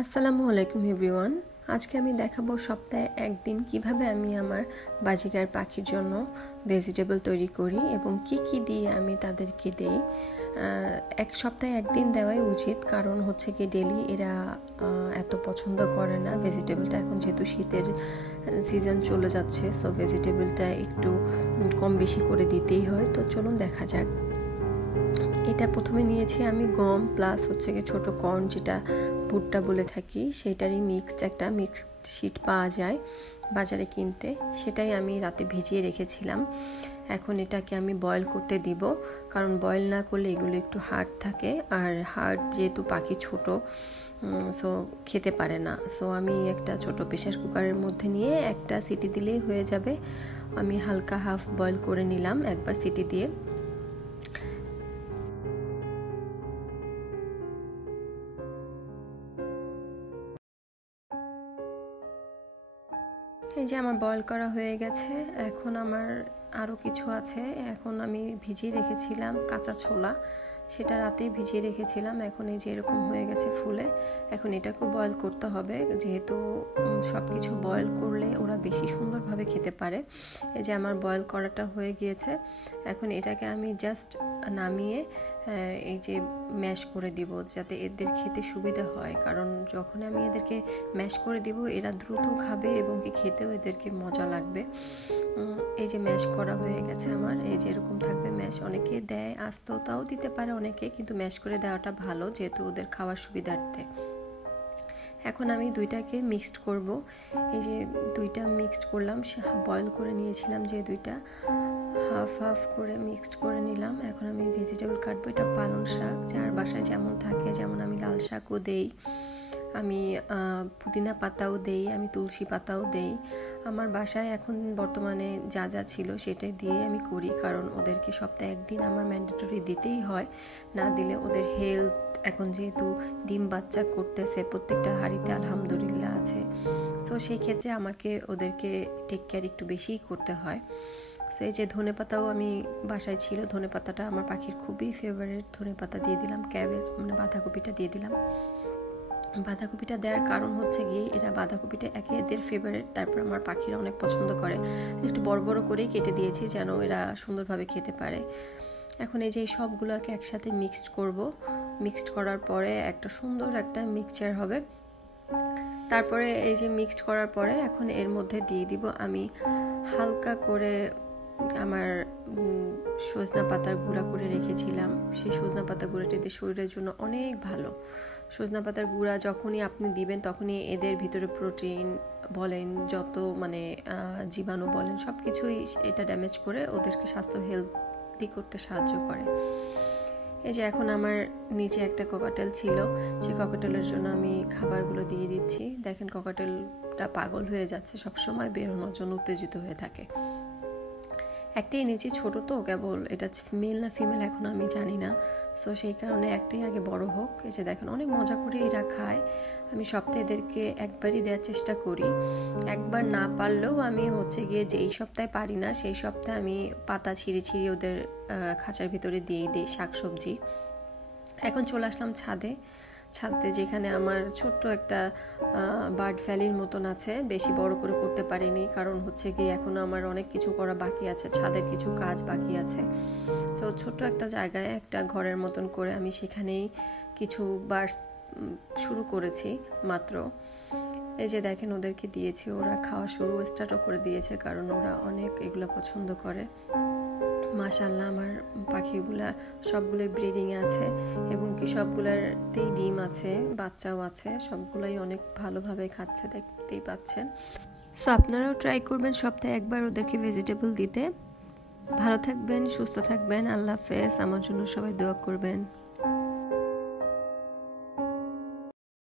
আসসালামু আলাইকুম এভরিওয়ান। আজকে আমি দেখাবো সপ্তাহে একদিন কিভাবে আমি আমার বাজিকার পাখির জন্য ভেজিটেবল তৈরি করি এবং কি দিয়ে আমি তাদেরকে দেই। এক সপ্তাহে একদিন দেওয়াই উচিত, কারণ হচ্ছে কি ডেলি এরা এত পছন্দ করে না ভেজিটেবলটা। এখন যেহেতু শীতের সিজন চলে যাচ্ছে, সো ভেজিটেবলটা একটু কম বেশি করে দিতেই হয়। তো চলুন দেখা যাক। এটা প্রথমে নিয়েছি আমি গম প্লাস হচ্ছে কি ছোটো কর্ন, যেটা ভুট্টা বলে থাকি, সেটারই একটা মিক্সড শিট পাওয়া যায় বাজারে কিনতে। সেটাই আমি রাতে ভিজিয়ে রেখেছিলাম। এখন এটাকে আমি বয়েল করতে দিব, কারণ বয়েল না করলে এগুলো একটু হার্ড থাকে, আর হার্ড যেহেতু পাখি ছোট, সো খেতে পারে না। সো আমি একটা ছোট প্রেসার কুকারের মধ্যে নিয়ে একটা সিটি দিলেই হয়ে যাবে। আমি হালকা হাফ বয়েল করে নিলাম একবার সিটি দিয়ে। এই যে আমার বয়েল করা হয়ে গেছে। এখন আমার আরও কিছু আছে। এখন আমি ভিজিয়ে রেখেছিলাম কাঁচা ছোলা, সেটা রাতেই ভিজিয়ে রেখেছিলাম। এখন এই যে এরকম হয়ে গেছে ফুলে। এখন এটাকেও বয়েল করতে হবে, যেহেতু সব কিছু বয়েল করলে ওরা বেশি সুন্দরভাবে খেতে পারে। এই যে আমার বয়েল করাটা হয়ে গিয়েছে। এখন এটাকে আমি জাস্ট নামিয়ে এই যে ম্যাশ করে দিব, যাতে এদের খেতে সুবিধা হয়। কারণ যখন আমি এদেরকে ম্যাশ করে দিব, এরা দ্রুত খাবে এবং কি খেতেও এদেরকে মজা লাগবে। এই যে ম্যাশ করা হয়ে গেছে আমার। এই যে এরকম থাকবে ম্যাশ। অনেকে দেয় আস্ততাও দিতে পারে অনেকে, কিন্তু ম্যাশ করে দেওয়াটা ভালো, যেহেতু ওদের খাওয়ার সুবিধার্থে। এখন আমি দুইটাকে মিক্সড করব। এই যে দুইটা মিক্সড করলাম, বয়েল করে নিয়েছিলাম যে দুইটা, হাফ হাফ করে মিক্সড করে নিলাম। এখন আমি ভেজিটেবল কাটবো। এটা পালং শাক, যার বাসায় যেমন থাকে, যেমন আমি লাল শাকও দেই, আমি পুদিনা পাতাও দেই, আমি তুলসী পাতাও দেই। আমার বাসায় এখন বর্তমানে যা যা ছিল সেটাই দিয়ে আমি করি, কারণ ওদেরকে সপ্তাহে একদিন আমার ম্যান্ডেটরি দিতেই হয়। না দিলে ওদের হেলথ, এখন যেহেতু ডিম বাচ্চা করতেছে, প্রত্যেকটা হাঁড়িতে আলহামদুলিল্লাহ আছে, সো সেই ক্ষেত্রে আমাকে ওদেরকে টেক কেয়ার একটু বেশিই করতে হয়। সো এই যে ধনেপাতাও আমি বাসায় ছিল, ধনেপাতাটা আমার পাখির খুবই ফেভারিট। ধনেপাতা দিয়ে দিলাম, ক্যাবেজ মানে বাঁধাকপিটা দিয়ে দিলাম। বাঁধাকপিটা দেওয়ার কারণ হচ্ছে গিয়ে এরা বাঁধাকপিটা এদের ফেভারিট, তারপর আমার পাখিরা অনেক পছন্দ করে। একটু বড় বড় করেই কেটে দিয়েছি যেন এরা সুন্দরভাবে খেতে পারে। এখন এই যে সবগুলোকে একসাথে মিক্সড করব। মিক্সড করার পরে একটা সুন্দর একটা মিক্সচার হবে। তারপরে এই যে মিক্সড করার পরে এখন এর মধ্যে দিয়ে দিব আমি হালকা করে আমার সজনা পাতার গুঁড়া করে রেখেছিলাম। সেই সজনা পাতা গুঁড়াটা এদের শরীরের জন্য অনেক ভালো। সজনা পাতার গুঁড়া যখনই আপনি দিবেন, তখনই এদের ভিতরে প্রোটিন বলেন, যত মানে জীবাণু বলেন, সব কিছুই এটা ড্যামেজ করে ওদেরকে স্বাস্থ্য হেলদি করতে সাহায্য করে। এই যে এখন আমার নিচে একটা ককাটেল ছিল, সেই ককাটেলের জন্য আমি খাবারগুলো দিয়ে দিচ্ছি। দেখেন ককাটেলটা পাগল হয়ে যাচ্ছে, সবসময় বেরোনোর জন্য উত্তেজিত হয়ে থাকে। একটাই এনেছি, ছোট তো, কেবল এটা মেল না ফিমেল এখন আমি জানি না, সো সেই কারণে একটাই আগে বড় হোক। এই যে দেখেন অনেক মজা করে এরা খায়। আমি সপ্তাহে এদেরকে একবারই দেওয়ার চেষ্টা করি। একবার না পারলেও আমি হচ্ছে গিয়ে যেই সপ্তাহে পারি না, সেই সপ্তাহে আমি পাতা ছিঁড়ে ওদের খাঁচার ভিতরে দিয়ে দিই শাকসবজি। এখন চলে আসলাম ছাদে, যেখানে আমার ছোট্ট একটা বার্ড ভ্যালির মতন আছে। বেশি বড় করে করতে পারিনি, কারণ হচ্ছে গিয়ে এখনো আমার অনেক কিছু করা বাকি আছে, ছাদের কিছু কাজ বাকি আছে। তো ছোট্ট একটা জায়গায় একটা ঘরের মতন করে আমি সেখানেই কিছু বার্ডস শুরু করেছি মাত্র। এই যে দেখেন ওদেরকে দিয়েছি, ওরা খাওয়া স্টার্টও করে দিয়েছে, কারণ ওরা অনেক এগুলো পছন্দ করে। মাশাআল্লাহ আমার পাখিগুলা সবগুলোই ব্রিডিংয়ে আছে এবং কি সবগুলারতেই ডিম আছে, বাচ্চাও আছে, সবগুলাই অনেক ভালোভাবে খাচ্ছে, দেখতেই পাচ্ছেন। সো আপনারাও ট্রাই করবেন সপ্তাহে একবার ওদেরকে ভেজিটেবল দিতে। ভালো থাকবেন, সুস্থ থাকবেন, আল্লাহ হাফেজ। আমার জন্য সবাই দোয়া করবেন।